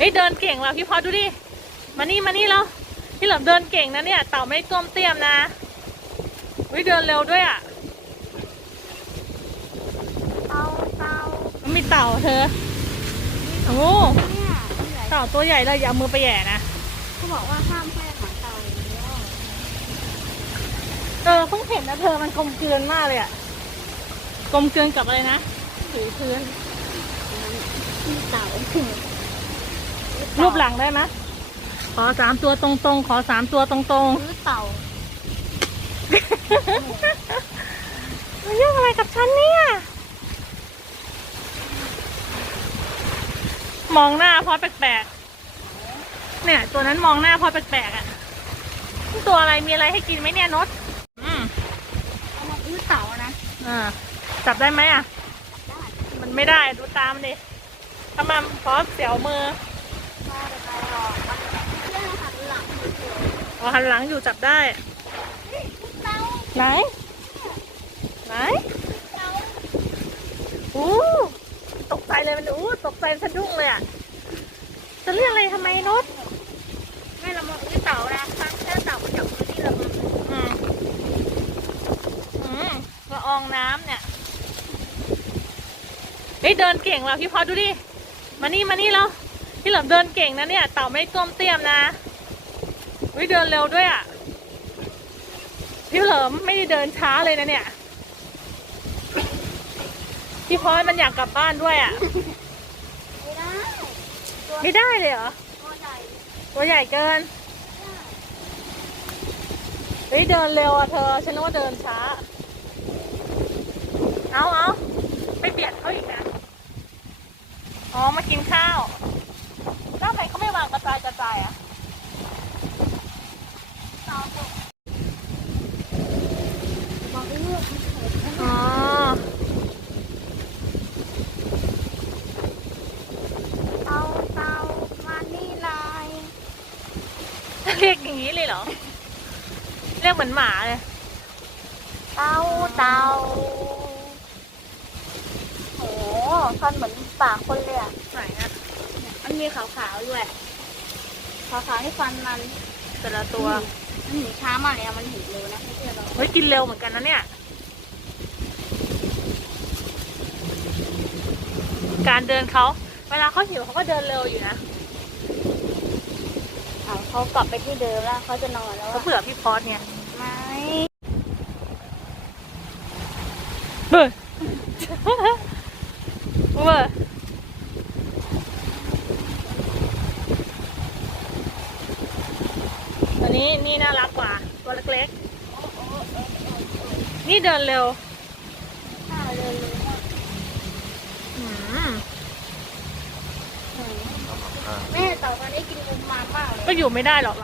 เฮ้ยเดินเก่งว่ะพี่พอดูดิ มานี่มานี่แล้วพี่เหลิมเดินเก่งนะเนี่ย เต่าไม่ต้วมเตี้ยมนะเฮ้ยเดินเร็วด้วยอะเต่าเต่ามันมีเต่าเธอโอ้เนี่ยนี่แหละเต่าตัวใหญ่เลยอย่าเอามือไปแหย่นะ เขาบอกว่าห้ามให้อาหารเต่าอย่างเดียวเออเพิ่งเห็นนะเธอมันกลมเกลือนมากเลยอะกลมเกลือนกับอะไรนะสีพื้น มีเต่าถึง รูปหลังได้ไหมขอสามตัวตรงๆ ขอสามตัวตรงหรือเต่าๆมันเรื่องอะไรกับฉันเนี่ย มองหน้าพอแปลกๆ เนี่ย ตัวนั้นมองหน้าพอแปลกๆอะนี่ตัวอะไรมีอะไรให้กินไหมเนี่ยนดอืมเอามาอื้อเต่านะ อ่า จับได้ไหมอะได้มันไม่ได้ดูตามดิทำไมพอเสียวมือ มาไปไปหรอกมันเรื่องหันหลังเฉยพอหันหลังอยู่จับได้ๆเฮ้ยเต่าไหน ไหนเต่าอู้ตกใจเลยมันอู้ตกใจสะดุ้งเลยอะ จะเรียกอะไรทำไมนดแม่เรามาอื้อเต่านะครั้งแค่เต่ามาจากพื้นที่เรามาอืมอืมละอองน้ำเนี่ยเฮ้ยเดินเก่งว่ะพี่พอดูดิ มานี่มานี่แล้ว พี่เหลิมเดินเก่งนะเนี่ย เต่าไม่ต้วมเตี้ยมนะ เฮ้ยเดินเร็วด้วยอะ พี่เหลิมไม่ได้เดินช้าเลยนะเนี่ย พี่พอมันอยากกลับบ้านด้วยอะ ไม่ได้ตัวไม่ได้เลยเหรอ ตัวใหญ่ตัวใหญ่เกิน เฮ้ยเดินเร็วอะเธอ ฉันนึกว่าเดินช้า เอาเอาไปเบียดเขาอีกนะ อ๋อ มากินข้าวแล้วทำไมเขาไม่วางกระจายกระจายอะ เต่าตัวมาอื้อมันเฉย อ๋อ เต่าเต่ามานี่เลย เรียกอย่างนี้เลยเหรอ เรียกเหมือนหมาเลย เต่าเต่าโอ้ฟันเหมือนปากคนเลยอะไหนอะมันมีขาวๆด้วยขาวๆที่ฟันมันแต่ละตัว มันหนีช้ามากเลยอะมันหนีเร็วนะไม่ใช่เราเฮ้ยกินเร็วเหมือนกันนะเนี่ย การเดินเขา เวลาเขาหิวเขาก็เดินเร็วอยู่นะ เอาเขากลับไปที่เดิมแล้วเขาจะนอนแล้วเขาอะเผื่อพี่พอสไงไม่เบื่อ เบื่ออันนี้นี่น่ารักกว่าตัวเล็กๆ นี่เดินเร็วน่าเร็วเลยมากอืม แม่ ต่อมาได้กินอุมมามากเลยก็อยู่ไม่ได้หรอก